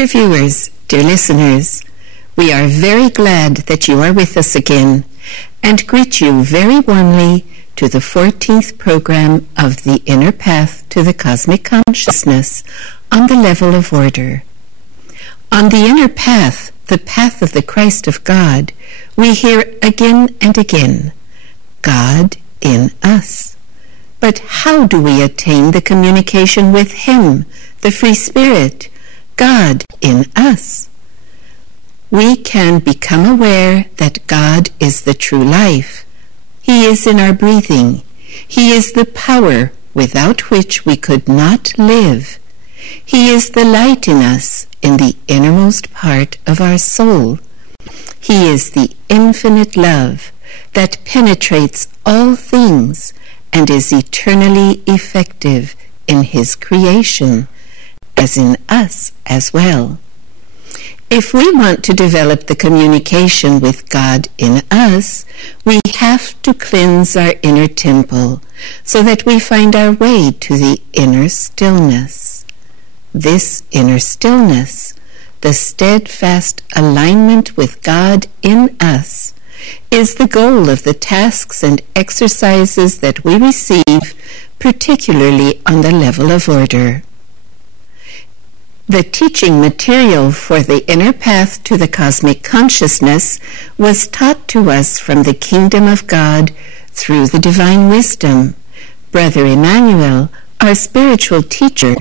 Dear viewers, dear listeners, we are very glad that you are with us again and greet you very warmly to the 14th program of The Inner Path to the Cosmic Consciousness on the Level of Order. On the inner path, the path of the Christ of God, we hear again and again, God in us. But how do we attain the communication with Him, the Free Spirit, God in us? We can become aware that God is the true life. He is in our breathing. He is the power without which we could not live. He is the light in us, in the innermost part of our soul. He is the infinite love that penetrates all things and is eternally effective in His creation, as in us as well. If we want to develop the communication with God in us, we have to cleanse our inner temple so that we find our way to the inner stillness. This inner stillness, the steadfast alignment with God in us, is the goal of the tasks and exercises that we receive, particularly on the level of order. The teaching material for the inner path to the cosmic consciousness was taught to us from the kingdom of God through the divine wisdom. Brother Emmanuel, our spiritual teacher,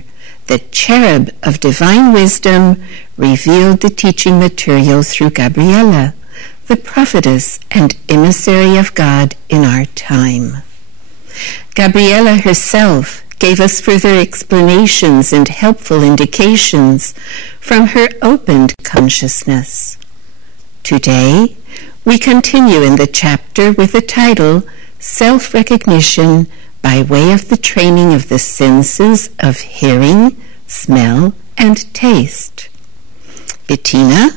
the cherub of divine wisdom, revealed the teaching material through Gabriella, the prophetess and emissary of God in our time. Gabriella herself gave us further explanations and helpful indications from her opened consciousness. Today, we continue in the chapter with the title, Self-Recognition by Way of the Training of the Senses of Hearing, Smell, and Taste. Bettina,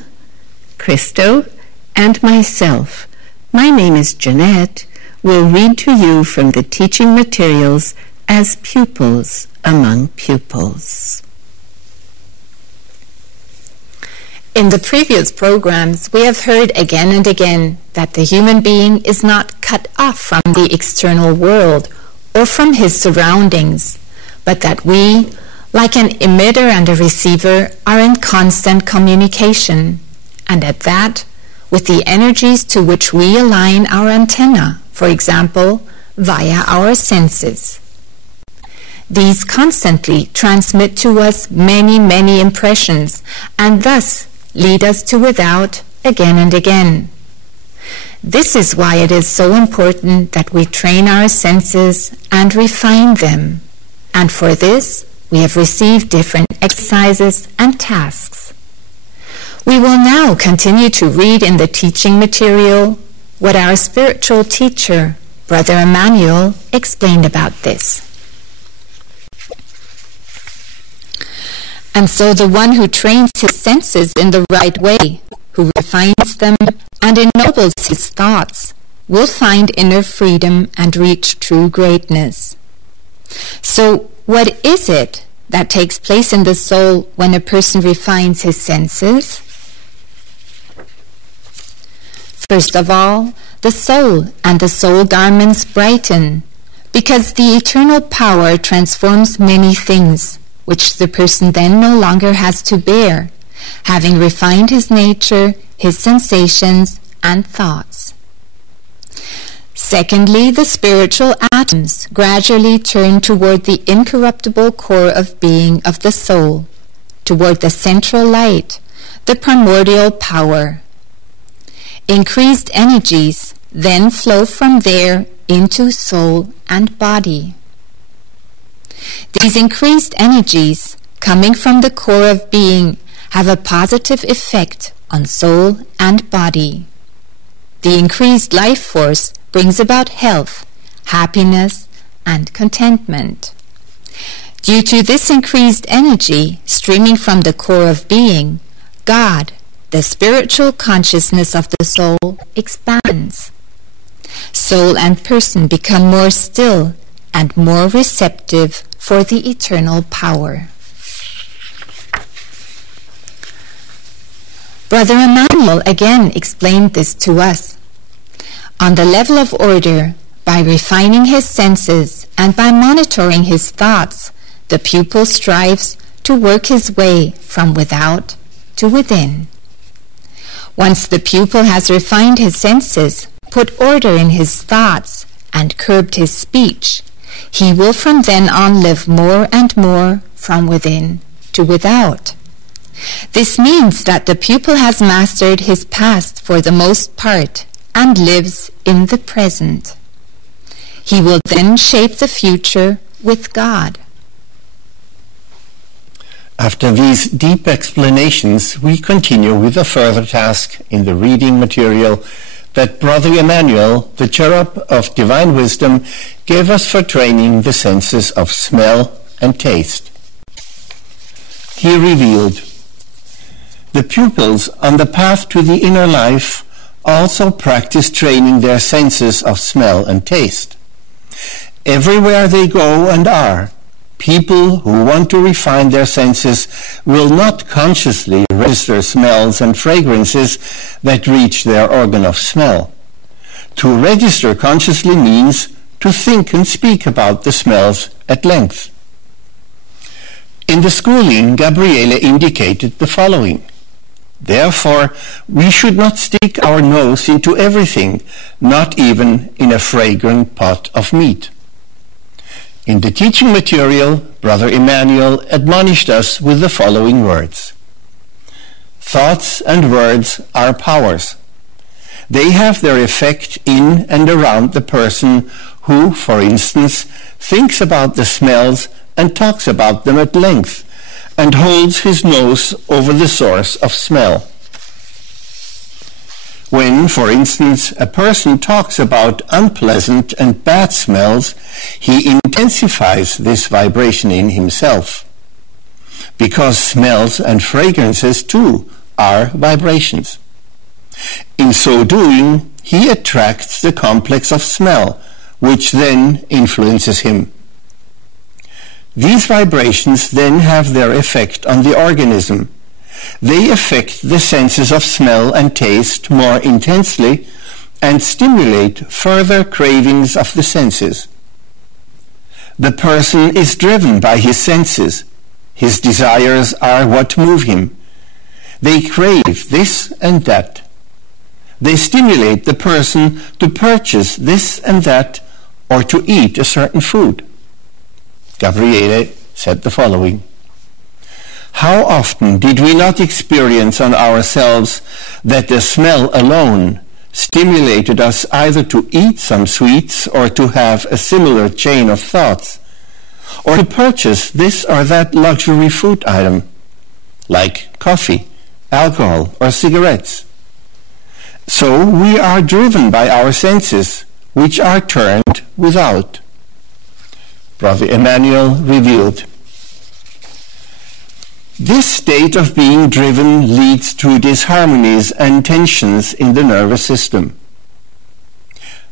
Christo, and myself, my name is Jeanette, will read to you from the teaching materials as pupils among pupils. In the previous programs, we have heard again and again that the human being is not cut off from the external world or from his surroundings, but that we, like an emitter and a receiver, are in constant communication, and at that, with the energies to which we align our antenna, for example, via our senses. These constantly transmit to us many, many impressions, and thus lead us to without again and again. This is why it is so important that we train our senses and refine them, and for this we have received different exercises and tasks. We will now continue to read in the teaching material what our spiritual teacher, Brother Emmanuel, explained about this. And so the one who trains his senses in the right way, who refines them and ennobles his thoughts, will find inner freedom and reach true greatness. So what is it that takes place in the soul when a person refines his senses? First of all, the soul and the soul garments brighten, because the eternal power transforms many things, which the person then no longer has to bear, having refined his nature, his sensations, and thoughts. Secondly, the spiritual atoms gradually turn toward the incorruptible core of being of the soul, toward the central light, the primordial power. Increased energies then flow from there into soul and body. These increased energies, coming from the core of being, have a positive effect on soul and body. The increased life force brings about health, happiness, and contentment. Due to this increased energy streaming from the core of being, God, the spiritual consciousness of the soul, expands. Soul and person become more still and more receptive for the eternal power. Brother Emmanuel again explained this to us. On the level of order, by refining his senses and by monitoring his thoughts, the pupil strives to work his way from without to within. Once the pupil has refined his senses, put order in his thoughts, and curbed his speech, he will from then on live more and more from within to without. This means that the pupil has mastered his past for the most part and lives in the present. He will then shape the future with God. After these deep explanations, we continue with a further task in the reading material that Brother Emmanuel, the cherub of divine wisdom, gave us for training the senses of smell and taste. He revealed, the pupils on the path to the inner life also practice training their senses of smell and taste. Everywhere they go and are, people who want to refine their senses will not consciously register smells and fragrances that reach their organ of smell. To register consciously means to think and speak about the smells at length. In the schooling, Gabriele indicated the following. Therefore, we should not stick our nose into everything, not even in a fragrant pot of meat. In the teaching material, Brother Emmanuel admonished us with the following words. Thoughts and words are powers. They have their effect in and around the person who, for instance, thinks about the smells and talks about them at length, and holds his nose over the source of smell. When, for instance, a person talks about unpleasant and bad smells, he intensifies this vibration in himself, because smells and fragrances too are vibrations. In so doing, he attracts the complex of smell, which then influences him. These vibrations then have their effect on the organism. They affect the senses of smell and taste more intensely and stimulate further cravings of the senses. The person is driven by his senses. His desires are what move him. They crave this and that. They stimulate the person to purchase this and that or to eat a certain food. Gabriele said the following. How often did we not experience on ourselves that the smell alone stimulated us either to eat some sweets or to have a similar chain of thoughts, or to purchase this or that luxury food item, like coffee, alcohol, or cigarettes. So we are driven by our senses, which are turned without. Brother Emmanuel revealed, this state of being driven leads to disharmonies and tensions in the nervous system.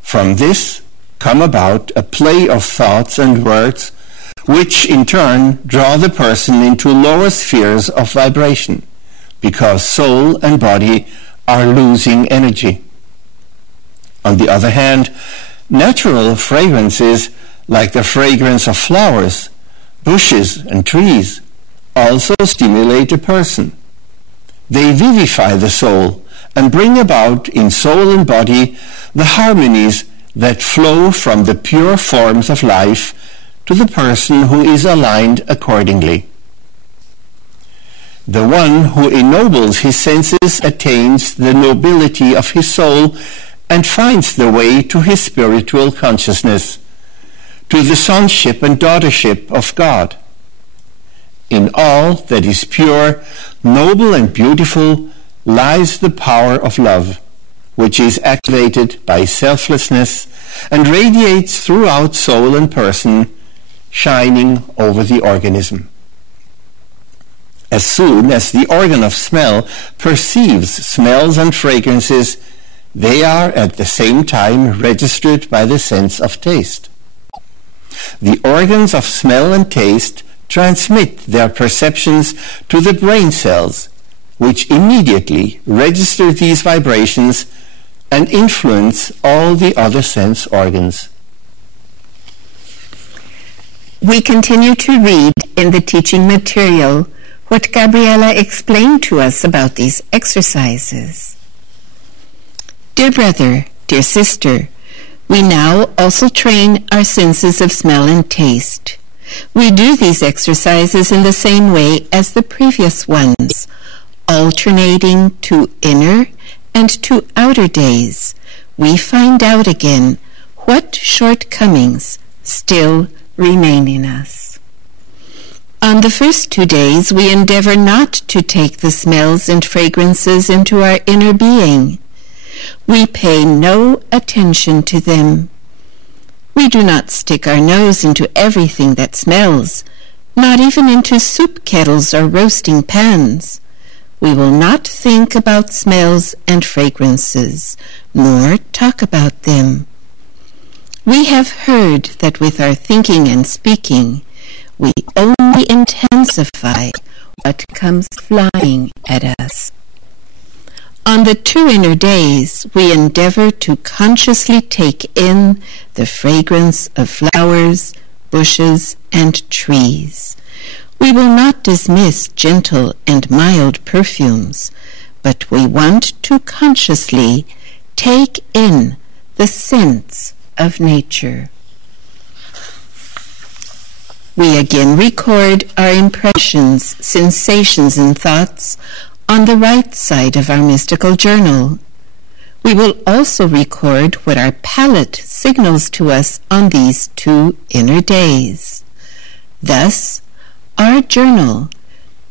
From this come about a play of thoughts and words, which in turn draw the person into lower spheres of vibration, because soul and body are losing energy. On the other hand, natural fragrances, like the fragrance of flowers, bushes, and trees, also stimulate a person. They vivify the soul and bring about in soul and body the harmonies that flow from the pure forms of life to the person who is aligned accordingly. The one who ennobles his senses attains the nobility of his soul and finds the way to his spiritual consciousness, to the sonship and daughtership of God. In all that is pure, noble, and beautiful lies the power of love, which is activated by selflessness and radiates throughout soul and person, shining over the organism. As soon as the organ of smell perceives smells and fragrances, they are at the same time registered by the sense of taste. The organs of smell and taste transmit their perceptions to the brain cells, which immediately register these vibrations and influence all the other sense organs. We continue to read in the teaching material what Gabriela explained to us about these exercises. Dear brother, dear sister, we now also train our senses of smell and taste. We do these exercises in the same way as the previous ones, alternating to inner and to outer days. We find out again what shortcomings still remain in us. On the first 2 days, we endeavor not to take the smells and fragrances into our inner being. We pay no attention to them. We do not stick our nose into everything that smells, not even into soup kettles or roasting pans. We will not think about smells and fragrances, nor talk about them. We have heard that with our thinking and speaking, we only intensify what comes flying at us. On the 2 inner days, we endeavor to consciously take in the fragrance of flowers, bushes, and trees. We will not dismiss gentle and mild perfumes, but we want to consciously take in the scents of nature. We again record our impressions, sensations, and thoughts on the right side of our mystical journal. We will also record what our palate signals to us on these 2 inner days. Thus, our journal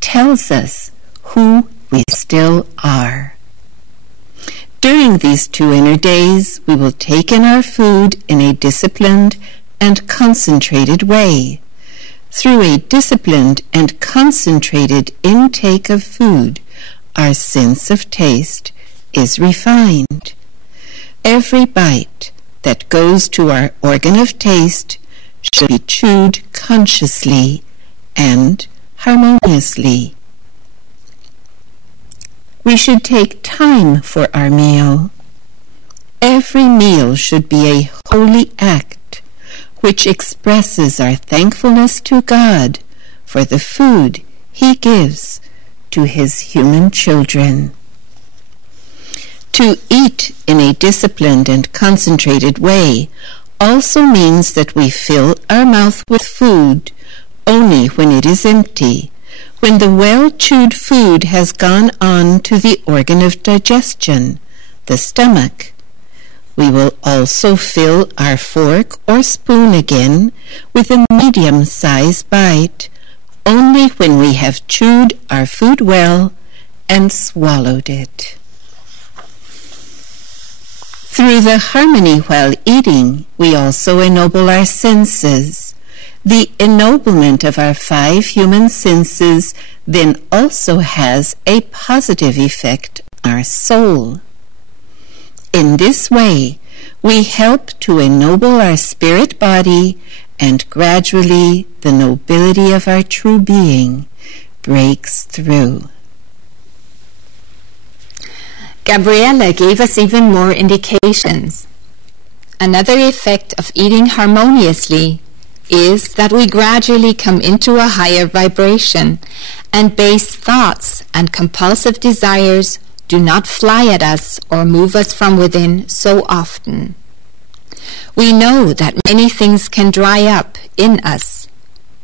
tells us who we still are. During these 2 inner days, we will take in our food in a disciplined and concentrated way. Through a disciplined and concentrated intake of food, our sense of taste is refined. Every bite that goes to our organ of taste should be chewed consciously and harmoniously. We should take time for our meal. Every meal should be a holy act which expresses our thankfulness to God for the food He gives to His human children. To eat in a disciplined and concentrated way also means that we fill our mouth with food only when it is empty, when the well-chewed food has gone on to the organ of digestion, the stomach. We will also fill our fork or spoon again with a medium-sized bite, only when we have chewed our food well and swallowed it. Through the harmony while eating, we also ennoble our senses. The ennoblement of our 5 human senses then also has a positive effect on our soul. In this way, we help to ennoble our spirit body, and gradually the nobility of our true being breaks through. Gabriela gave us even more indications. Another effect of eating harmoniously is that we gradually come into a higher vibration, and base thoughts and compulsive desires do not fly at us or move us from within so often. We know that many things can dry up in us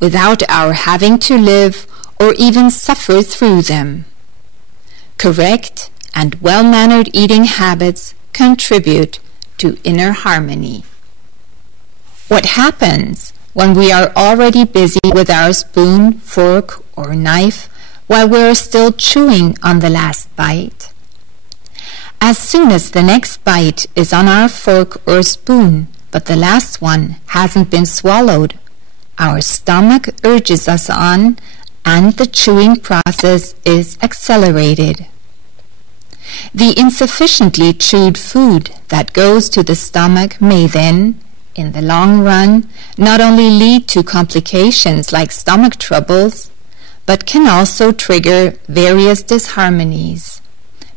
without our having to live or even suffer through them. Correct and well-mannered eating habits contribute to inner harmony. What happens when we are already busy with our spoon, fork, or knife while we are still chewing on the last bite? As soon as the next bite is on our fork or spoon, but the last one hasn't been swallowed, our stomach urges us on, and the chewing process is accelerated. The insufficiently chewed food that goes to the stomach may then, in the long run, not only lead to complications like stomach troubles, but can also trigger various disharmonies,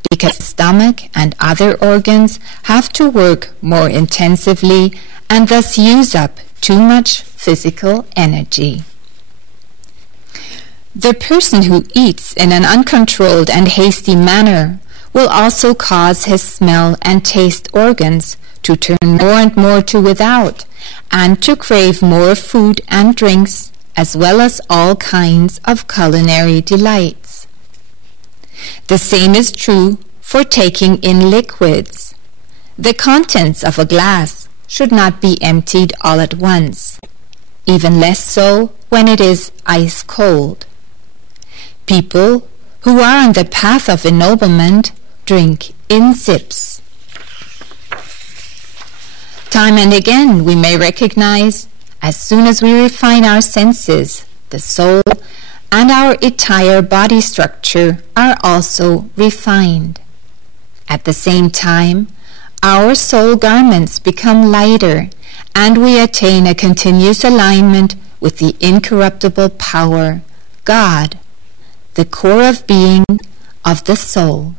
because the stomach and other organs have to work more intensively and thus use up too much physical energy. The person who eats in an uncontrolled and hasty manner will also cause his smell and taste organs to turn more and more to without, and to crave more food and drinks, as well as all kinds of culinary delights. The same is true for taking in liquids. The contents of a glass should not be emptied all at once, even less so when it is ice cold. People who are on the path of ennoblement drink in sips. Time and again we may recognize, as soon as we refine our senses, the soul and our entire body structure are also refined. At the same time, our soul garments become lighter, and we attain a continuous alignment with the incorruptible power, God, the core of being of the soul.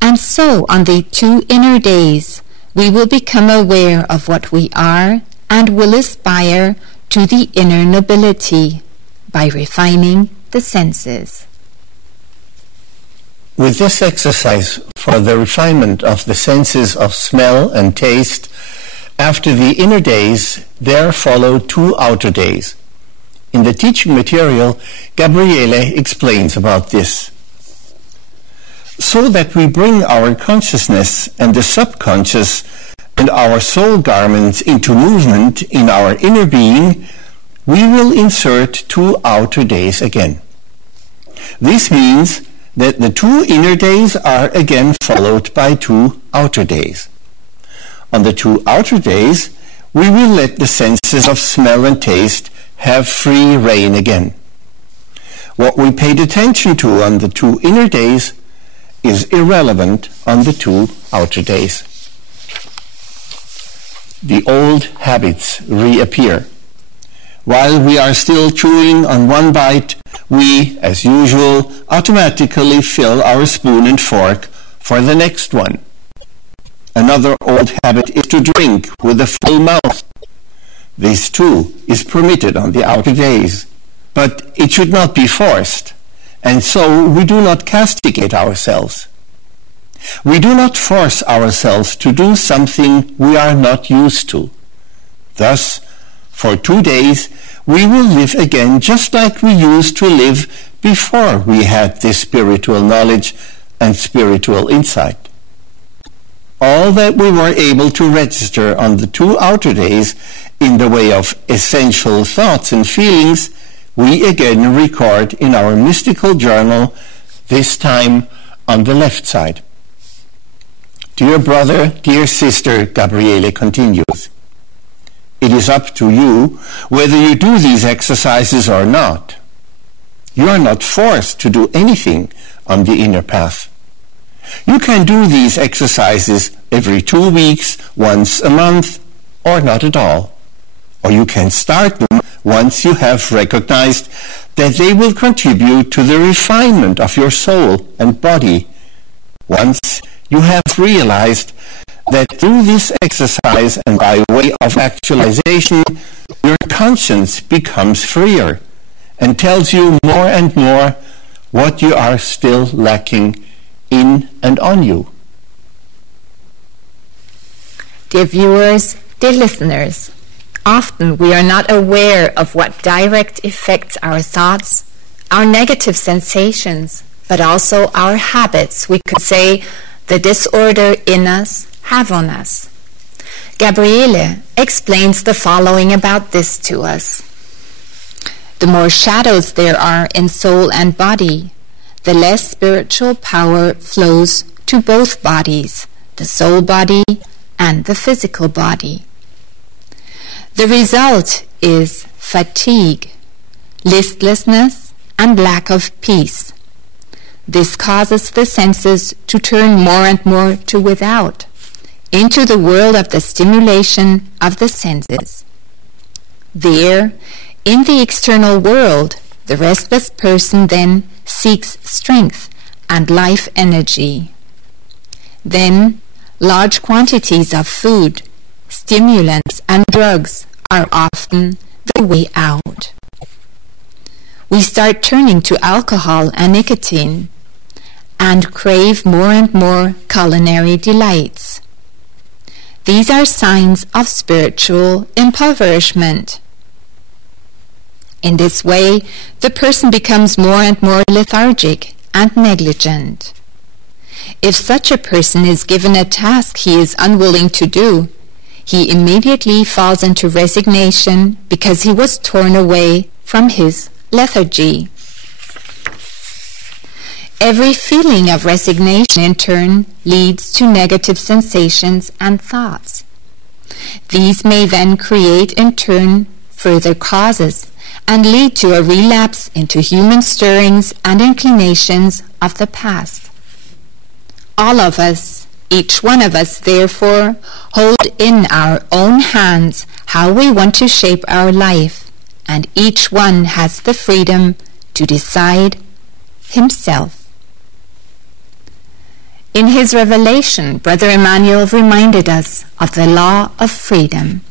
And so, on the 2 inner days, we will become aware of what we are and will aspire to the inner nobility by refining the senses. With this exercise for the refinement of the senses of smell and taste, after the inner days, there follow 2 outer days. In the teaching material, Gabriele explains about this. So that we bring our consciousness and the subconscious and our soul garments into movement in our inner being, we will insert 2 outer days again. This means that the 2 inner days are again followed by 2 outer days. On the 2 outer days, we will let the senses of smell and taste have free rein again. What we paid attention to on the 2 inner days is irrelevant on the 2 outer days. The old habits reappear. While we are still chewing on one bite, we, as usual, automatically fill our spoon and fork for the next one. Another old habit is to drink with a full mouth. This too is permitted on the outer days, but it should not be forced, and so we do not castigate ourselves. We do not force ourselves to do something we are not used to. Thus, for 2 days, we will live again just like we used to live before we had this spiritual knowledge and spiritual insight. All that we were able to register on the 2 outer days in the way of essential thoughts and feelings, we again record in our mystical journal, this time on the left side. Dear brother, dear sister, Gabriele continues, it is up to you whether you do these exercises or not. You are not forced to do anything on the inner path. You can do these exercises every 2 weeks, once a month, or not at all. Or you can start them once you have recognized that they will contribute to the refinement of your soul and body. Once you have realized that through this exercise and by way of actualization, your conscience becomes freer and tells you more and more what you are still lacking in and on you. Dear viewers, dear listeners, often we are not aware of what direct effects our thoughts, our negative sensations, but also our habits, we could say the disorder in us, have on us. Gabriele explains the following about this to us. The more shadows there are in soul and body, the less spiritual power flows to both bodies, the soul body and the physical body. The result is fatigue, listlessness, and lack of peace. This causes the senses to turn more and more to without, into the world of the stimulation of the senses. There, in the external world, The restless person then seeks strength and life energy. Then, large quantities of food, stimulants, and drugs are often the way out. We start turning to alcohol and nicotine and crave more and more culinary delights. These are signs of spiritual impoverishment. In this way, the person becomes more and more lethargic and negligent. If such a person is given a task he is unwilling to do, he immediately falls into resignation because he was torn away from his lethargy. Every feeling of resignation in turn leads to negative sensations and thoughts. These may then create in turn further causes and lead to a relapse into human stirrings and inclinations of the past. All of us, each one of us, therefore, hold in our own hands how we want to shape our life, and each one has the freedom to decide himself. In his revelation, Brother Emmanuel reminded us of the law of freedom.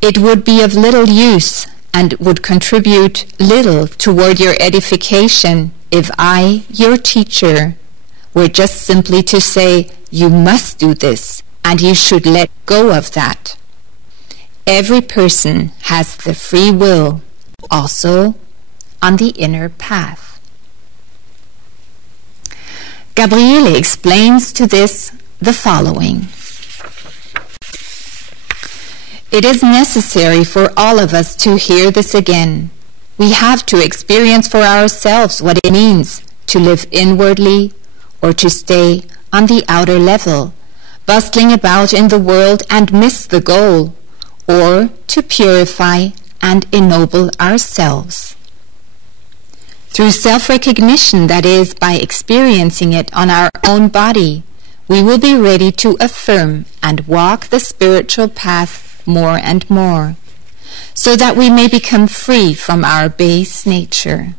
It would be of little use and would contribute little toward your edification if I, your teacher, were just simply to say, you must do this, and you should let go of that. Every person has the free will, also on the inner path. Gabriele explains to this the following. It is necessary for all of us to hear this again. We have to experience for ourselves what it means to live inwardly or to stay on the outer level, bustling about in the world and miss the goal, or to purify and ennoble ourselves. Through self-recognition, that is, by experiencing it on our own body, we will be ready to affirm and walk the spiritual path more and more, so that we may become free from our base nature.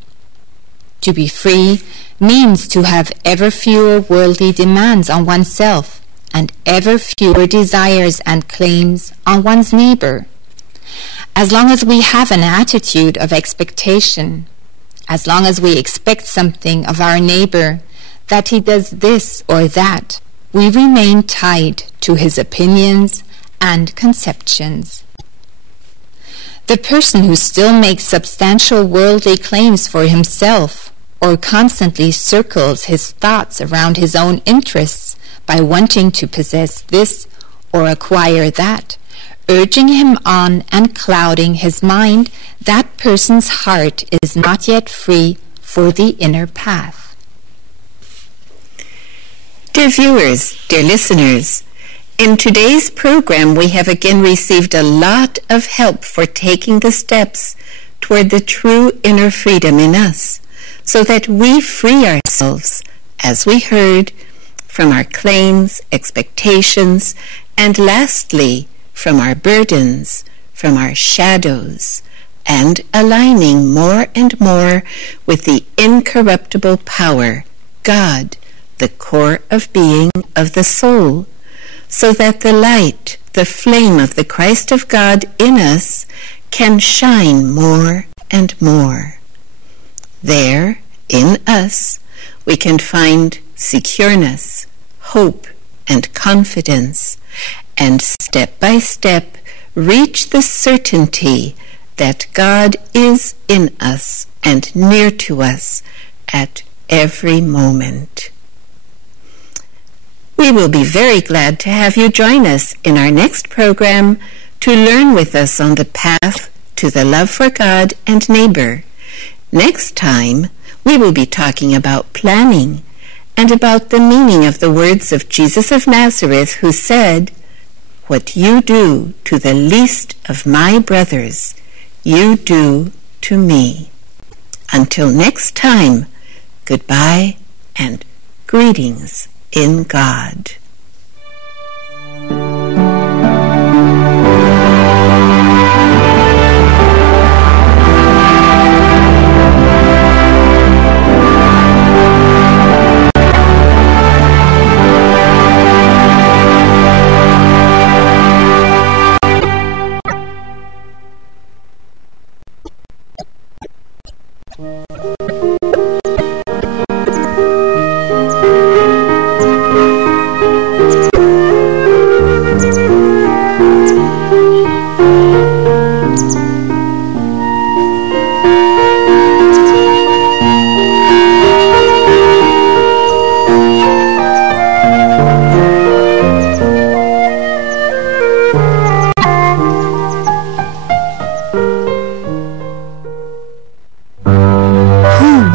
To be free means to have ever fewer worldly demands on oneself and ever fewer desires and claims on one's neighbor. As long as we have an attitude of expectation, as long as we expect something of our neighbor, that he does this or that, we remain tied to his opinions and conceptions. The person who still makes substantial worldly claims for himself, or constantly circles his thoughts around his own interests by wanting to possess this or acquire that, urging him on and clouding his mind, that person's heart is not yet free for the inner path. Dear viewers, dear listeners, in today's program we have again received a lot of help for taking the steps toward the true inner freedom in us, so that we free ourselves, as we heard, from our claims, expectations, and lastly, from our burdens, from our shadows, and aligning more and more with the incorruptible power, God, the core of being of the soul, so that the light, the flame of the Christ of God in us can shine more and more. There, in us, we can find secureness, hope, and confidence, and step by step reach the certainty that God is in us and near to us at every moment. We will be very glad to have you join us in our next program to learn with us on the path to the love for God and neighbor. Next time, we will be talking about planning and about the meaning of the words of Jesus of Nazareth, who said, "What you do to the least of my brothers, you do to me." Until next time, goodbye and greetings in God.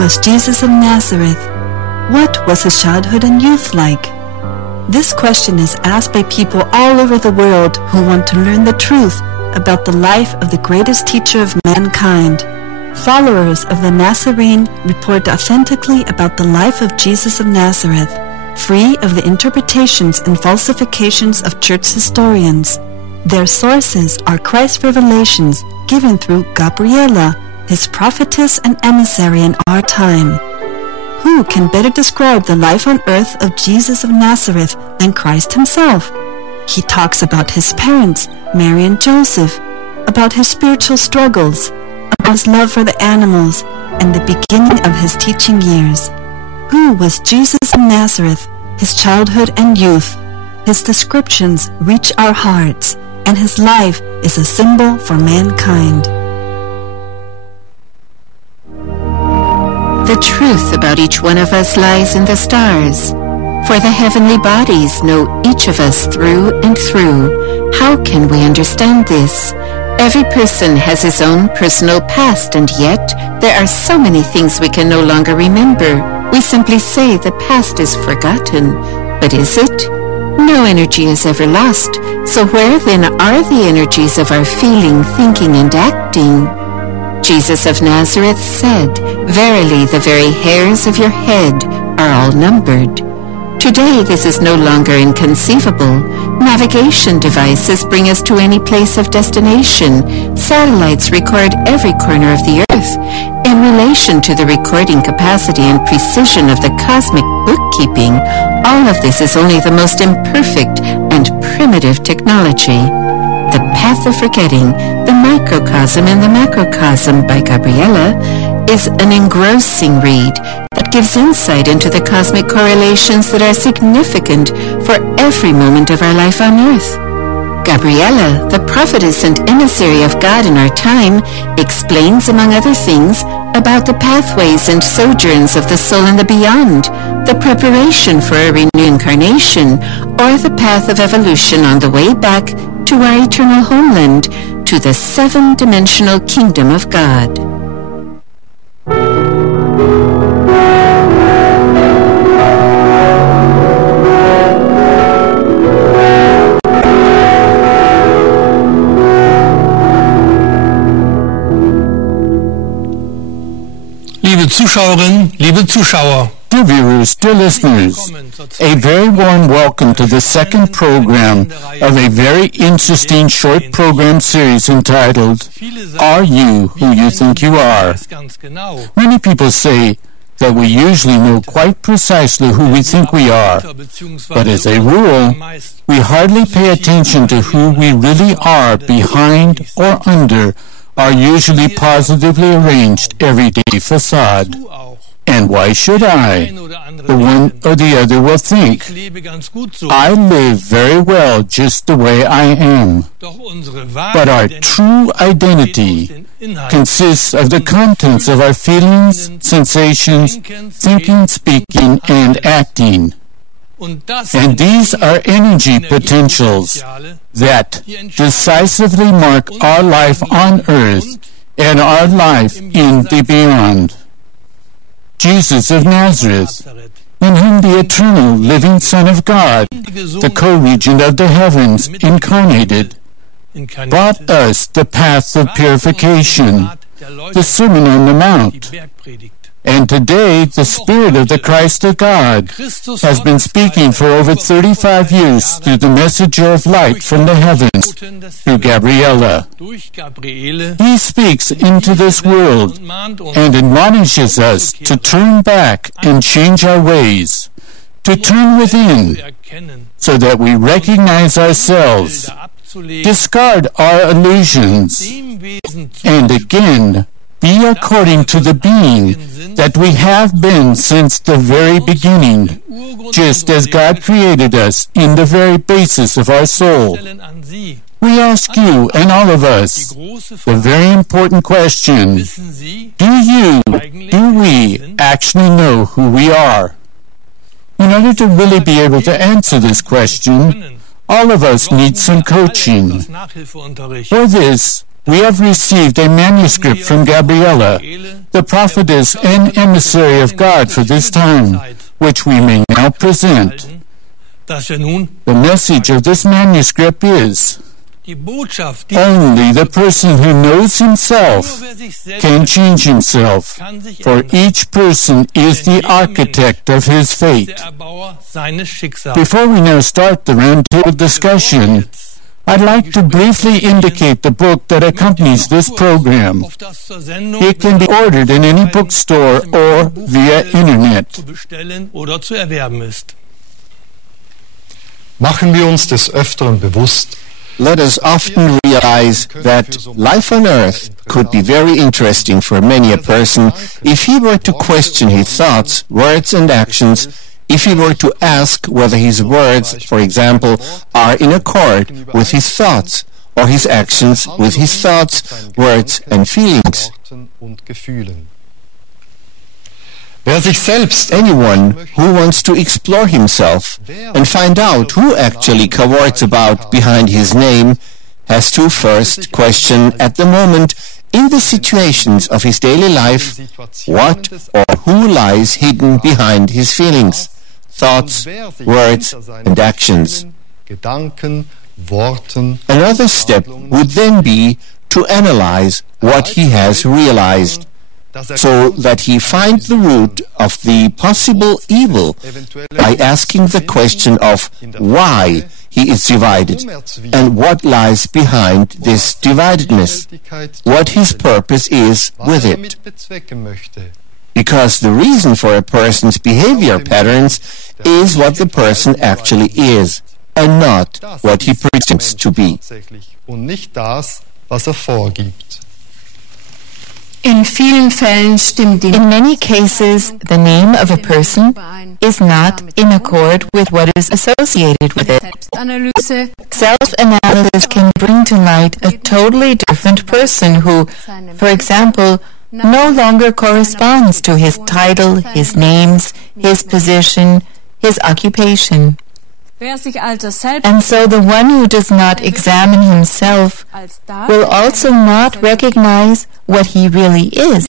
Was Jesus of Nazareth? What was his childhood and youth like? This question is asked by people all over the world who want to learn the truth about the life of the greatest teacher of mankind. Followers of the Nazarene report authentically about the life of Jesus of Nazareth, free of the interpretations and falsifications of church historians. Their sources are Christ's revelations given through Gabriela, his prophetess and emissary in our time. Who can better describe the life on earth of Jesus of Nazareth than Christ himself? He talks about his parents, Mary and Joseph, about his spiritual struggles, about his love for the animals, and the beginning of his teaching years. Who was Jesus of Nazareth, his childhood and youth? His descriptions reach our hearts, and his life is a symbol for mankind. The truth about each one of us lies in the stars. For the heavenly bodies know each of us through and through. How can we understand this? Every person has his own personal past, and yet there are so many things we can no longer remember. We simply say the past is forgotten. But is it? No energy is ever lost. So where then are the energies of our feeling, thinking, and acting? Jesus of Nazareth said, "Verily, the very hairs of your head are all numbered." Today, this is no longer inconceivable. Navigation devices bring us to any place of destination. Satellites record every corner of the earth. In relation to the recording capacity and precision of the cosmic bookkeeping, all of this is only the most imperfect and primitive technology. The Path of Forgetting, The Microcosm and the Macrocosm by Gabriela is an engrossing read that gives insight into the cosmic correlations that are significant for every moment of our life on earth. Gabriela, the prophetess and emissary of God in our time, explains, among other things, about the pathways and sojourns of the soul in the beyond, the preparation for a renewed incarnation, or the path of evolution on the way back to our eternal homeland, to the seven-dimensional kingdom of God. Liebe Zuschauerinnen, liebe Zuschauer, Dear viewers, dear listeners, a very warm welcome to the second program of a very interesting short program series entitled, Are You Who You Think You Are? Many people say that we usually know quite precisely who we think we are, but as a rule, we hardly pay attention to who we really are behind or under our usually positively arranged everyday facade. And why should I? The one or the other will think, I live very well just the way I am. But our true identity consists of the contents of our feelings, sensations, thinking, speaking, and acting. And these are energy potentials that decisively mark our life on earth and our life in the beyond. Jesus of Nazareth, in whom the eternal living Son of God, the co-regent of the heavens, incarnated, brought us the path of purification, the Sermon on the Mount. And today, the Spirit of the Christ of God has been speaking for over 35 years through the messenger of light from the heavens, through Gabriela. He speaks into this world and admonishes us to turn back and change our ways, to turn within, so that we recognize ourselves, discard our illusions, and again be according to the being that we have been since the very beginning, just as God created us in the very basis of our soul. We ask you and all of us the very important question: do we actually know who we are? In order to really be able to answer this question, all of us need some coaching. For this, we have received a manuscript from Gabriella, the prophetess and emissary of God for this time, which we may now present. The message of this manuscript is: only the person who knows himself can change himself, for each person is the architect of his fate. Before we now start the roundtable discussion, I'd like to briefly indicate the book that accompanies this program. It can be ordered in any bookstore or via internet. Machen wir uns des Öfteren bewusst, let us often realize that life on earth could be very interesting for many a person if he were to question his thoughts, words and actions, if he were to ask whether his words, for example, are in accord with his thoughts, or his actions with his thoughts, words and feelings. Anyone who wants to explore himself and find out who actually cavorts about behind his name has to first question at the moment, in the situations of his daily life, what or who lies hidden behind his feelings, thoughts, words and actions. Another step would then be to analyze what he has realized, so that he finds the root of the possible evil by asking the question of why he is divided and what lies behind this dividedness, what his purpose is with it. Because the reason for a person's behavior patterns is what the person actually is, and not what he pretends to be. In many cases, the name of a person is not in accord with what is associated with it. Self-analysis can bring to light a totally different person who, for example, no longer corresponds to his title, his names, his position, his occupation. And so the one who does not examine himself will also not recognize what he really is.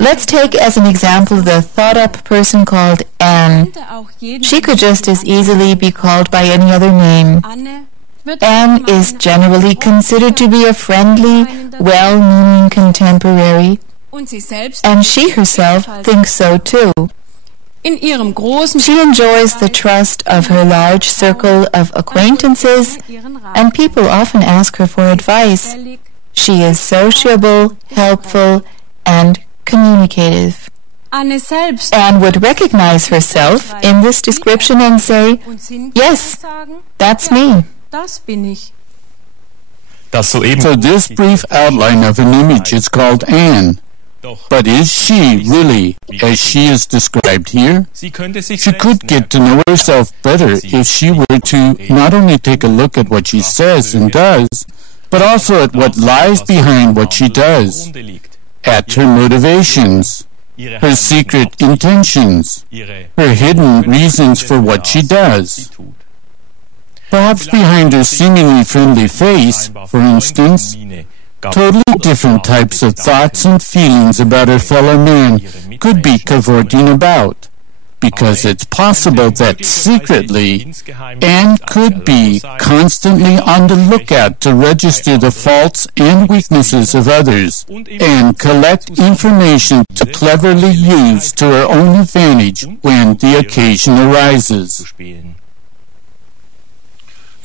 Let's take as an example the thought-up person called Anne. She could just as easily be called by any other name. Anne is generally considered to be a friendly, well-meaning contemporary, and she herself thinks so too. She enjoys the trust of her large circle of acquaintances, and people often ask her for advice. She is sociable, helpful, and communicative. Anne would recognize herself in this description and say, "Yes, that's me." So this brief outline of an image is called Anne. But is she really as she is described here? She could get to know herself better if she were to not only take a look at what she says and does, but also at what lies behind what she does, at her motivations, her secret intentions, her hidden reasons for what she does. Perhaps behind her seemingly friendly face, for instance, totally different types of thoughts and feelings about her fellow man could be cavorting about, because it's possible that secretly Anne could be constantly on the lookout to register the faults and weaknesses of others and collect information to cleverly use to her own advantage when the occasion arises.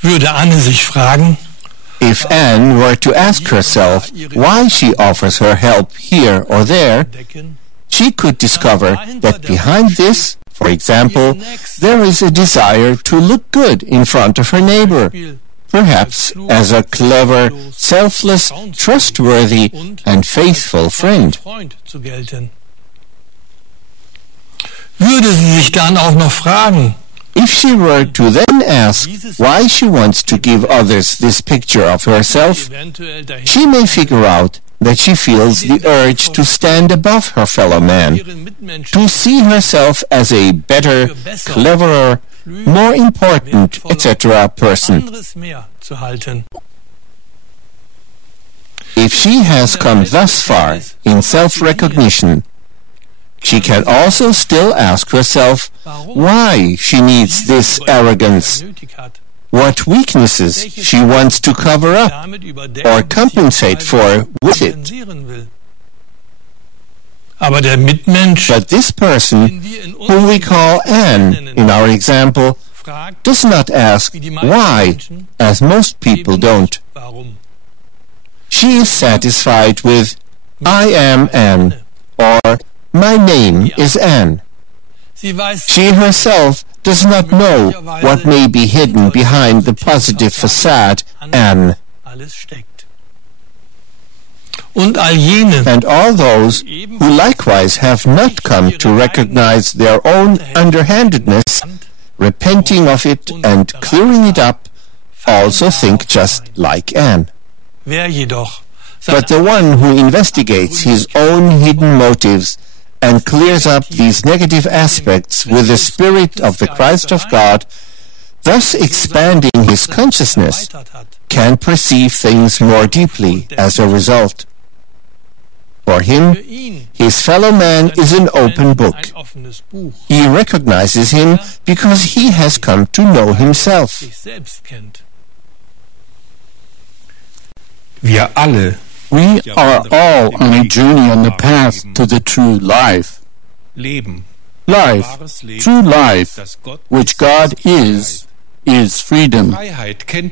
Würde Anne sich fragen, if Anne were to ask herself why she offers her help here or there, she could discover that behind this, for example, there is a desire to look good in front of her neighbor. perhaps as a clever, selfless, trustworthy, and faithful friend. Würde sie sich dann auch noch fragen, if she were to then ask why she wants to give others this picture of herself, she may figure out that she feels the urge to stand above her fellow man, to see herself as a better, cleverer, more important, etc. person. If she has come thus far in self-recognition, she can also still ask herself why she needs this arrogance, what weaknesses she wants to cover up or compensate for with it. But this person, whom we call Anne in our example, does not ask why, as most people don't. She is satisfied with, I am Anne, or my name is Anne. She herself does not know what may be hidden behind the positive facade, Anne. And all those who likewise have not come to recognize their own underhandedness, repenting of it and clearing it up, also think just like Anne. But the one who investigates his own hidden motives and clears up these negative aspects with the Spirit of the Christ of God, thus expanding his consciousness, can perceive things more deeply as a result. For him, his fellow man is an open book. He recognizes him because he has come to know himself. We are all on a journey on the path to the true life. Life, true life, which God is freedom.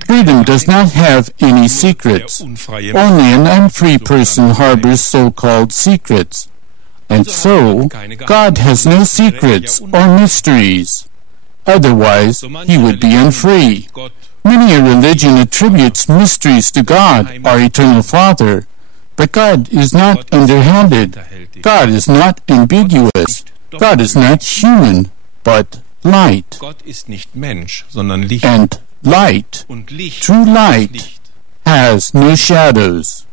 Freedom does not have any secrets. Only an unfree person harbors so-called secrets. And so, God has no secrets or mysteries. Otherwise, he would be unfree. Many a religion attributes mysteries to God, our eternal Father. But God is not underhanded. God is not ambiguous. God is not human, but light. And light, true light, has no shadows.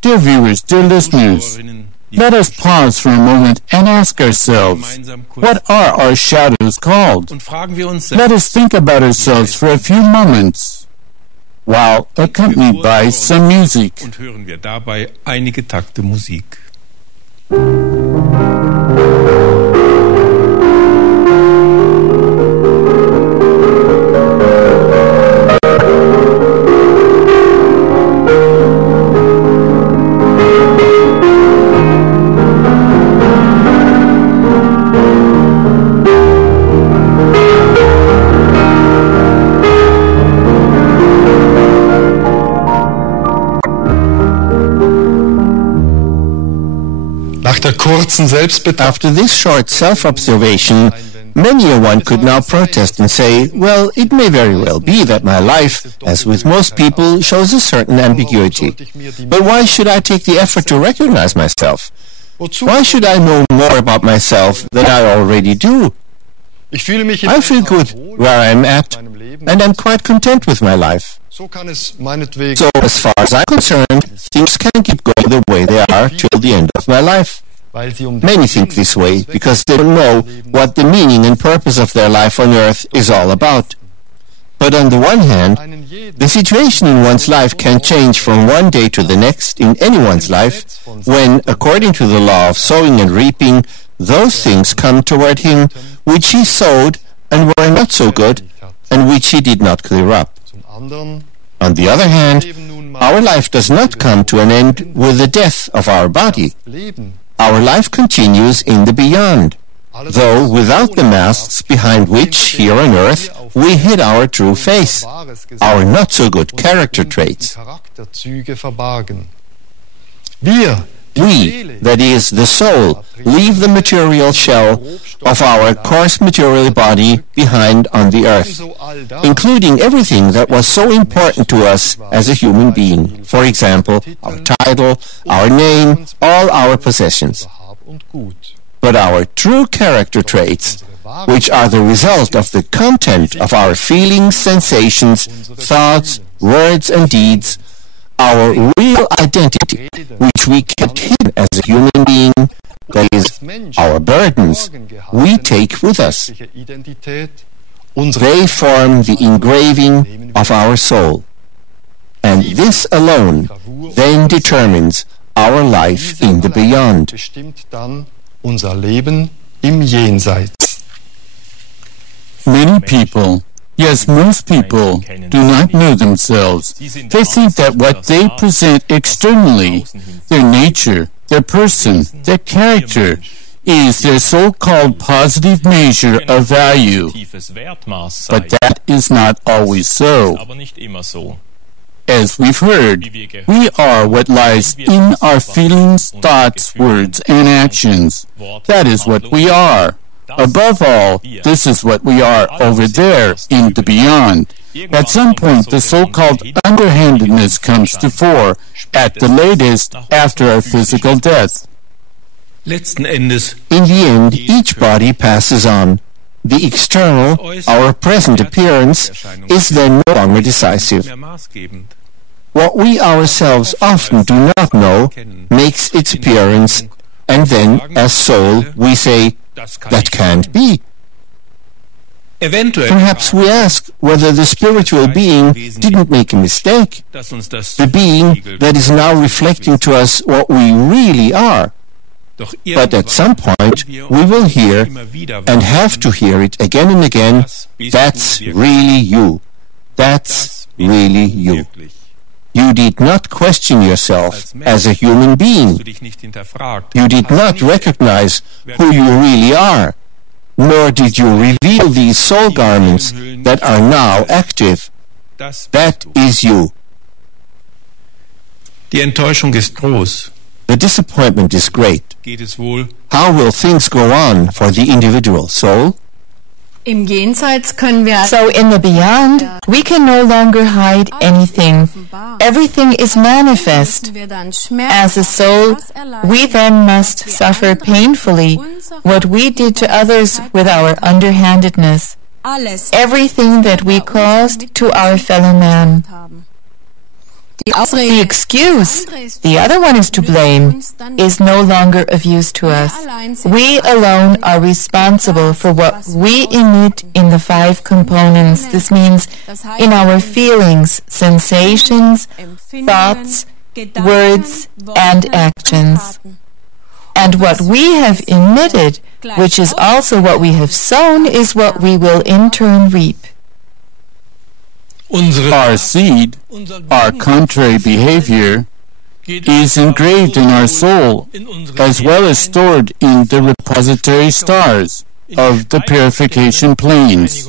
Dear viewers, dear listeners, let us pause for a moment and ask ourselves, what are our shadows called? Let us think about ourselves for a few moments, while accompanied by some music. Und hören wir dabei einige Takte Musik. After this short self-observation, many a one could now protest and say, well, it may very well be that my life, as with most people, shows a certain ambiguity. But why should I take the effort to recognize myself? Why should I know more about myself than I already do? I feel good where I am at, and I'm quite content with my life. So as far as I'm concerned, things can keep going the way they are till the end of my life. Many think this way because they don't know what the meaning and purpose of their life on earth is all about. But on the one hand, the situation in one's life can change from one day to the next in anyone's life when, according to the law of sowing and reaping, those things come toward him which he sowed and were not so good and which he did not clear up. On the other hand, our life does not come to an end with the death of our body. Our life continues in the beyond, though without the masks behind which, here on earth, we hid our true face, our not-so-good character traits. We, that is, the soul, leave the material shell of our coarse material body behind on the earth, including everything that was so important to us as a human being. For example, our title, our name, all our possessions. But our true character traits, which are the result of the content of our feelings, sensations, thoughts, words and deeds, our real identity, which we kept hidden as a human being, that is, our burdens, we take with us. They form the engraving of our soul. And this alone then determines our life in the beyond. Many people, yes, most people, do not know themselves. They think that what they present externally, their nature, their person, their character, is their so-called positive measure of value. But that is not always so. As we've heard, we are what lies in our feelings, thoughts, words, and actions. That is what we are. Above all, this is what we are over there in the beyond. At some point, the so-called underhandedness comes to fore, at the latest, after our physical death. In the end, each body passes on. The external, our present appearance, is then no longer decisive. What we ourselves often do not know makes its appearance, and then, as soul, we say, that can't be. Perhaps we ask whether the spiritual being didn't make a mistake, the being that is now reflecting to us what we really are. But at some point we will hear, and have to hear it again and again, that's really you. That's really you. You did not question yourself as a human being. You did not recognize who you really are, nor did you reveal these soul garments that are now active. That is you. The disappointment is great. How will things go on for the individual soul? So in the beyond, we can no longer hide anything. Everything is manifest. As a soul, we then must suffer painfully what we did to others with our underhandedness. Everything that we caused to our fellow man. The excuse, the other one is to blame, is no longer of use to us. We alone are responsible for what we emit in the 5 components. This means in our feelings, sensations, thoughts, words, and actions. And what we have emitted, which is also what we have sown, is what we will in turn reap. Our seed, our contrary behavior, is engraved in our soul, as well as stored in the repository stars of the purification planes.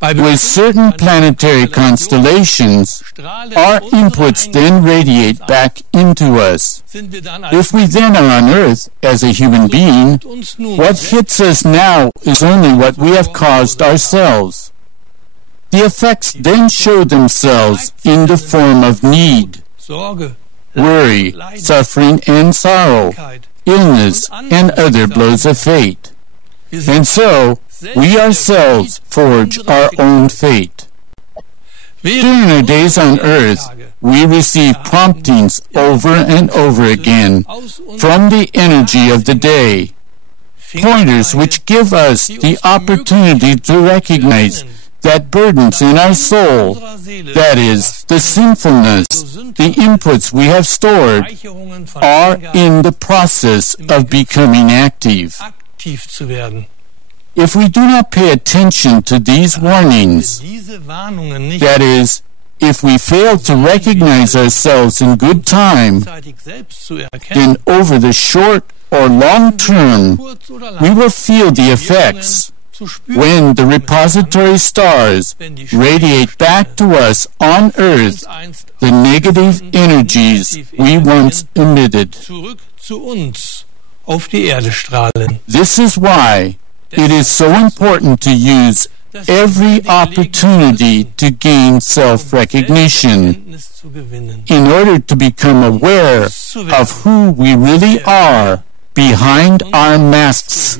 With certain planetary constellations, our inputs then radiate back into us. If we then are on Earth as a human being, what hits us now is only what we have caused ourselves. The effects then show themselves in the form of need, worry, suffering and sorrow, illness, and other blows of fate. And so, we ourselves forge our own fate. During our days on earth, we receive promptings over and over again from the energy of the day, pointers which give us the opportunity to recognize that burdens in our soul, that is, the sinfulness, the inputs we have stored, are in the process of becoming active. If we do not pay attention to these warnings, that is, if we fail to recognize ourselves in good time, then over the short or long term, we will feel the effects when the repository stars radiate back to us on Earth the negative energies we once emitted. auf die Erde strahlen. This is why it is so important to use every opportunity to gain self-recognition in order to become aware of who we really are behind our masks.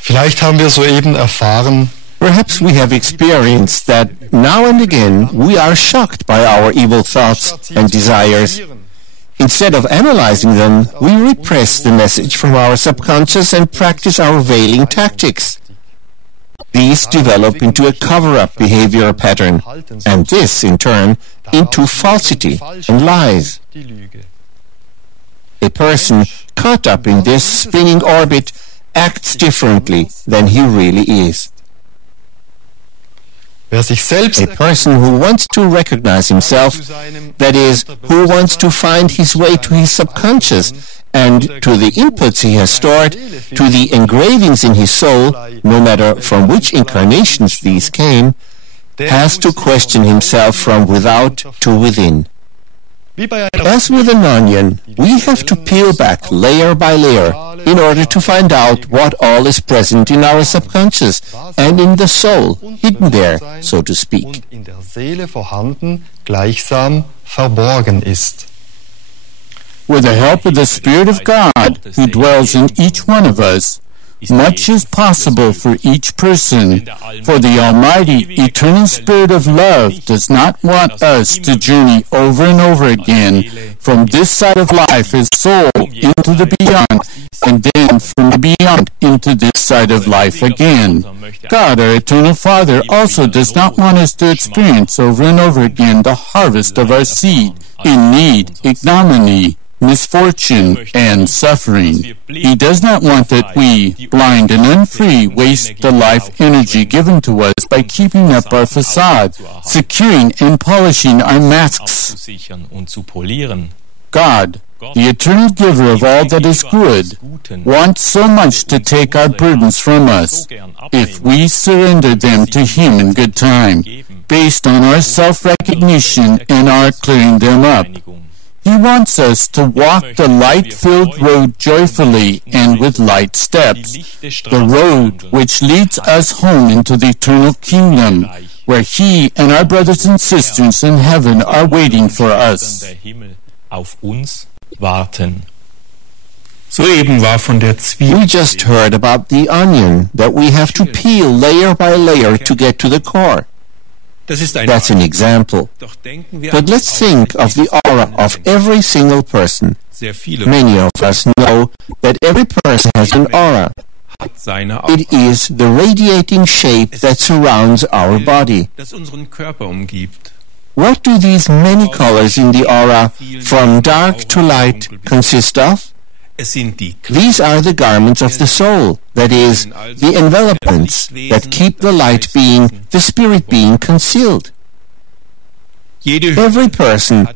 Vielleicht haben wir soeben erfahren, Perhaps we have experienced that now and again we are shocked by our evil thoughts and desires. Instead of analyzing them, we repress the message from our subconscious and practice our veiling tactics. These develop into a cover-up behavioral pattern, and this, in turn, into falsity and lies. A person caught up in this spinning orbit acts differently than he really is. wer sich selbst A person who wants to recognize himself, that is, who wants to find his way to his subconscious and to the inputs he has stored, to the engravings in his soul, no matter from which incarnations these came, has to question himself from without to within. As with an onion, we have to peel back layer by layer in order to find out what all is present in our subconscious and in the soul, hidden there, so to speak. und in der Seele vorhanden, gleichsam verborgen ist. With the help of the Spirit of God who dwells in each one of us, much is possible for each person, for the Almighty, eternal Spirit of love does not want us to journey over and over again from this side of life as soul into the beyond, and then from the beyond into this side of life again. God, our eternal Father, also does not want us to experience over and over again the harvest of our seed in need, ignominy, misfortune, and suffering. He does not want that we, blind and unfree, waste the life energy given to us by keeping up our facade, securing and polishing our masks. God, the eternal giver of all that is good, wants so much to take our burdens from us, if we surrender them to Him in good time, based on our self-recognition and our clearing them up. He wants us to walk the light-filled road joyfully and with light steps, the road which leads us home into the eternal kingdom, where He and our brothers and sisters in heaven are waiting for us. Soeben war von der We just heard about the onion that we have to peel layer by layer to get to the core. That's an example. But let's think of the aura of every single person. Many of us know that every person has an aura. It is the radiating shape that surrounds our body. What do these many colors in the aura, from dark to light, consist of? These are the garments of the soul, that is, the envelopments that keep the light being, the spirit being concealed. Every person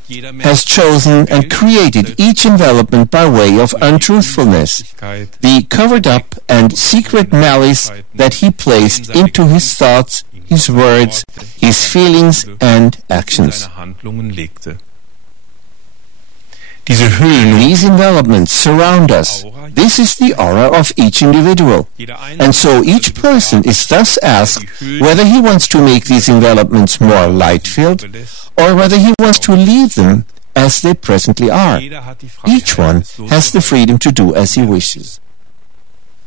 has chosen and created each envelopment by way of untruthfulness, the covered up and secret malice that he placed into his thoughts, his words, his feelings and actions. These envelopments surround us. This is the aura of each individual. And so each person is thus asked whether he wants to make these envelopments more light-filled or whether he wants to leave them as they presently are. Each one has the freedom to do as he wishes.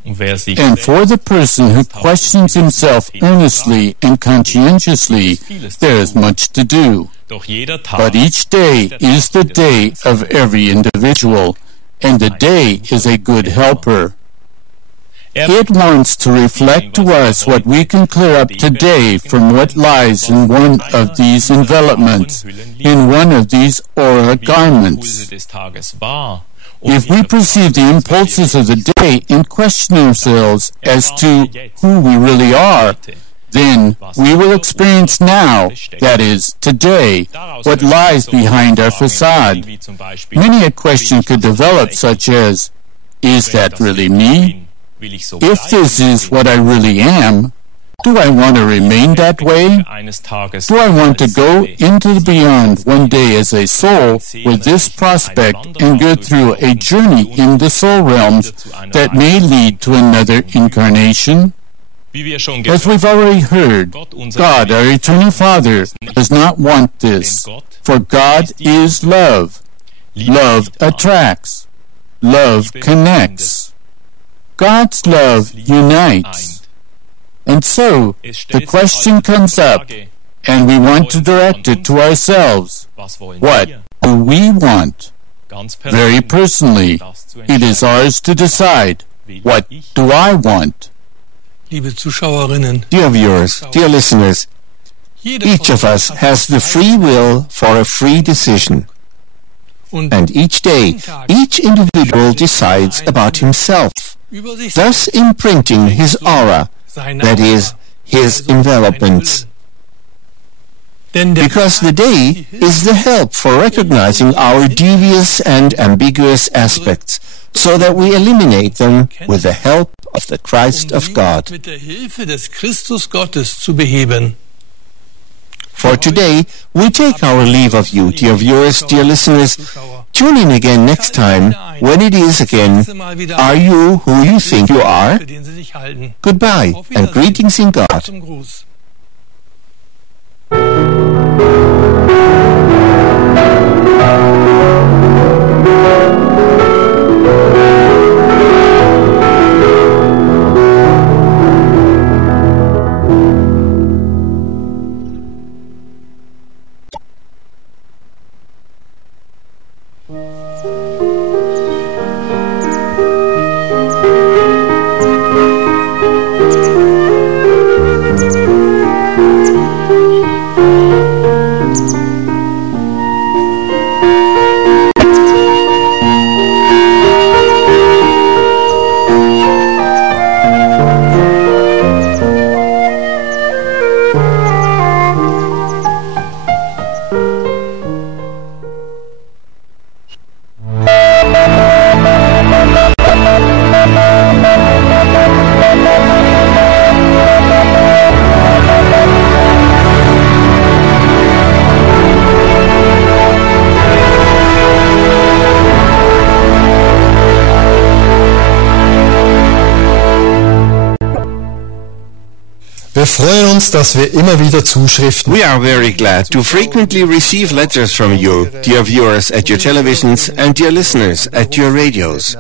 And for the person who questions himself earnestly and conscientiously, there is much to do. But each day is the day of every individual, and the day is a good helper. It wants to reflect to us what we can clear up today from what lies in one of these envelopments, in one of these aura garments. If we perceive the impulses of the day and question ourselves as to who we really are, then we will experience now, that is, today, what lies behind our facade. Many a question could develop, such as, is that really me? If this is what I really am, Do I want to remain that way? Do I want to go into the beyond one day as a soul with this prospect and go through a journey in the soul realms that may lead to another incarnation? As we've already heard, God, our eternal Father, does not want this, for God is love. Love attracts. Love connects. God's love unites. And so, the question comes up, and we want to direct it to ourselves. What do we want? Very personally, it is ours to decide. What do I want? Dear viewers, dear listeners, each of us has the free will for a free decision. And each day, each individual decides about himself, thus imprinting his aura, that is, his envelopments. Because the day is the help for recognizing our devious and ambiguous aspects, so that we eliminate them with the help of the Christ of God. For today, we take our leave of you, dear viewers, dear listeners. Tune in again next time, when it is again, Are You Who You Think You Are? Goodbye, and greetings in God. We are very glad to frequently receive letters from you, dear viewers at your televisions and dear listeners at your radios.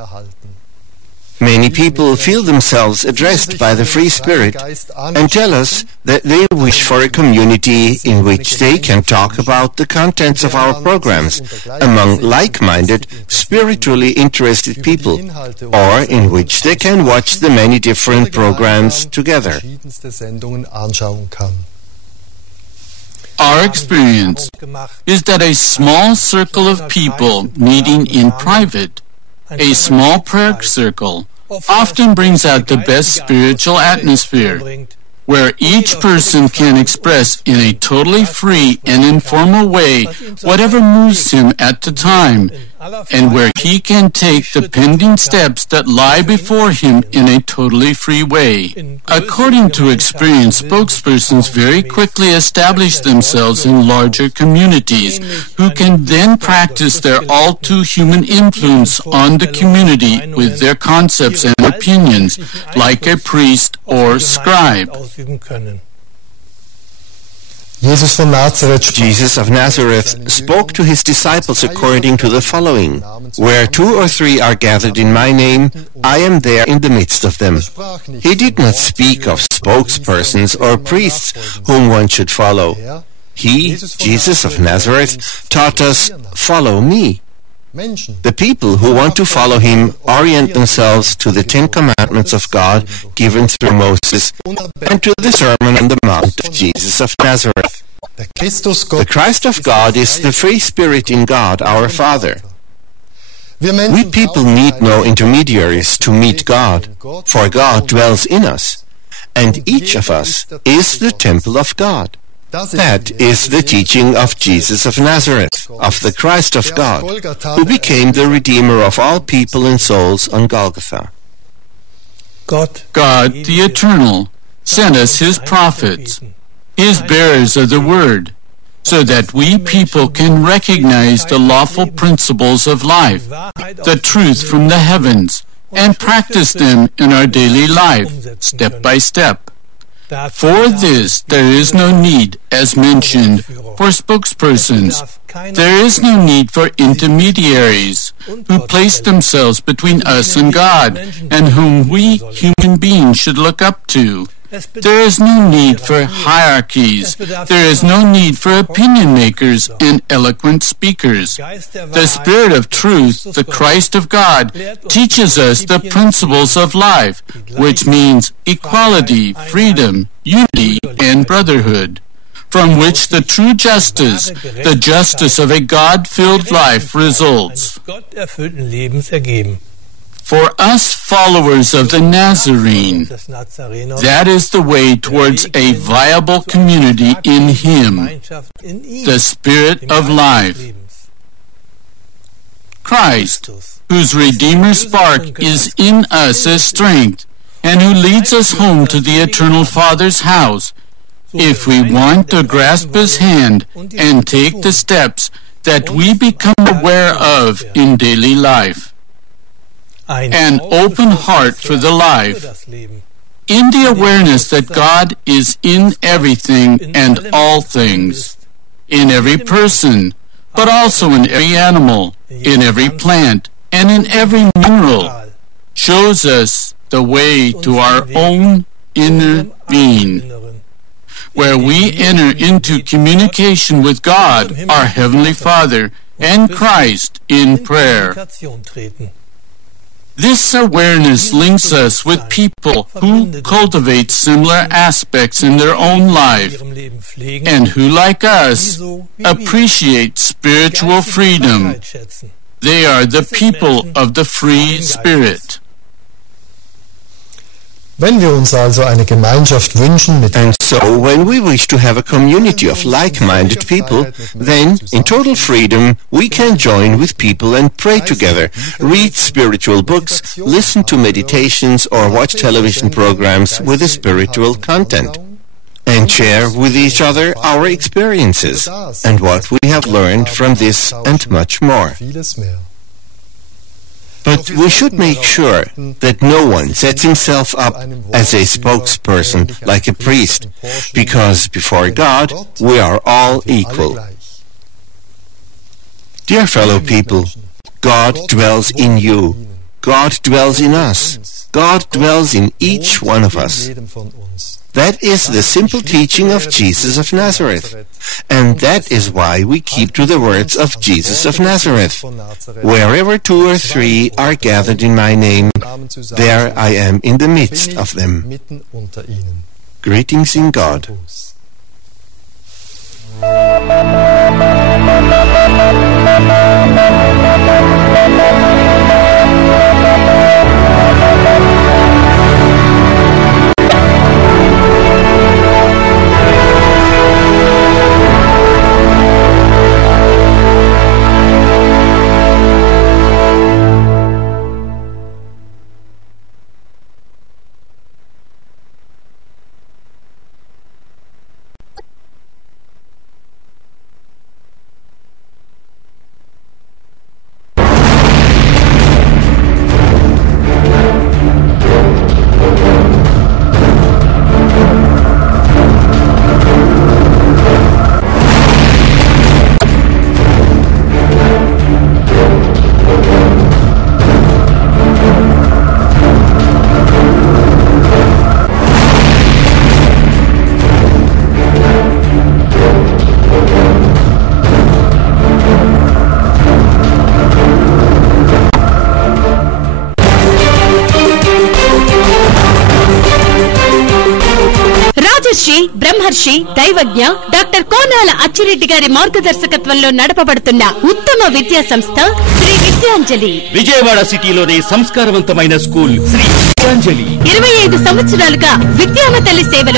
Many people feel themselves addressed by the Free Spirit and tell us that they wish for a community in which they can talk about the contents of our programs among like-minded, spiritually interested people, or in which they can watch the many different programs together. Our experience is that a small circle of people meeting in private, a small prayer circle, often brings out the best spiritual atmosphere, where each person can express in a totally free and informal way whatever moves him at the time, and where he can take the pending steps that lie before him in a totally free way. According to experience, spokespersons very quickly establish themselves in larger communities, who can then practice their all-too-human influence on the community with their concepts and opinions, like a priest or scribe. Jesus of Nazareth spoke to his disciples according to the following: Where 2 or 3 are gathered in my name, I am there in the midst of them. He did not speak of spokespersons or priests whom one should follow. He, Jesus of Nazareth, taught us, follow me. The people who want to follow him orient themselves to the 10 Commandments of God given through Moses and to the Sermon on the Mount of Jesus of Nazareth. The Christ of God is the free spirit in God, our Father. We people need no intermediaries to meet God, for God dwells in us, and each of us is the temple of God. That is the teaching of Jesus of Nazareth, of the Christ of God, who became the Redeemer of all people and souls on Golgotha. God, the Eternal, sent us his prophets, his bearers of the word, so that we people can recognize the lawful principles of life, the truth from the heavens, and practice them in our daily life, step by step. For this, there is no need, as mentioned, for spokespersons. There is no need for intermediaries who place themselves between us and God, and whom we human beings should look up to. There is no need for hierarchies. There is no need for opinion makers and eloquent speakers. The Spirit of truth, the Christ of God, teaches us the principles of life, which means equality, freedom, unity, and brotherhood, from which the true justice, the justice of a God-filled life, results. For us followers of the Nazarene, that is the way towards a viable community in Him, the Spirit of life. Christ, whose Redeemer spark is in us as strength, and who leads us home to the Eternal Father's house, if we want to grasp His hand and take the steps that we become aware of in daily life. An open heart for the life, in the awareness that God is in everything and all things, in every person, but also in every animal, in every plant, and in every mineral, shows us the way to our own inner being, where we enter into communication with God, our Heavenly Father, and Christ in prayer. This awareness links us with people who cultivate similar aspects in their own life and who, like us, appreciate spiritual freedom. They are the people of the free spirit. Wenn wir uns also eine Gemeinschaft wünschen mit And so, when we wish to have a community of like-minded people, then, in total freedom, we can join with people and pray together, read spiritual books, listen to meditations, or watch television programs with a spiritual content, and share with each other our experiences and what we have learned from this and much more. But we should make sure that no one sets himself up as a spokesperson like a priest, because before God we are all equal. Dear fellow people, God dwells in you. God dwells in us. God dwells in each one of us. That is the simple teaching of Jesus of Nazareth. And that is why we keep to the words of Jesus of Nazareth. Wherever 2 or 3 are gathered in my name, there I am in the midst of them. Greetings in God. బ్రహ్మర్షి Daivajna doctor Konala Achi Reddy గారి మార్గదర్శకత్వంలో నడపబడుతున్న ఉత్తమ విద్యా సంస్థ శ్రీ విద్యాంజలి. విజయవాడ సిటీలోనే సంస్కారవంతమైన school Shri Vidyanjali 25 సంవత్సరాలుగా విద్యామ తల్లి సేవలు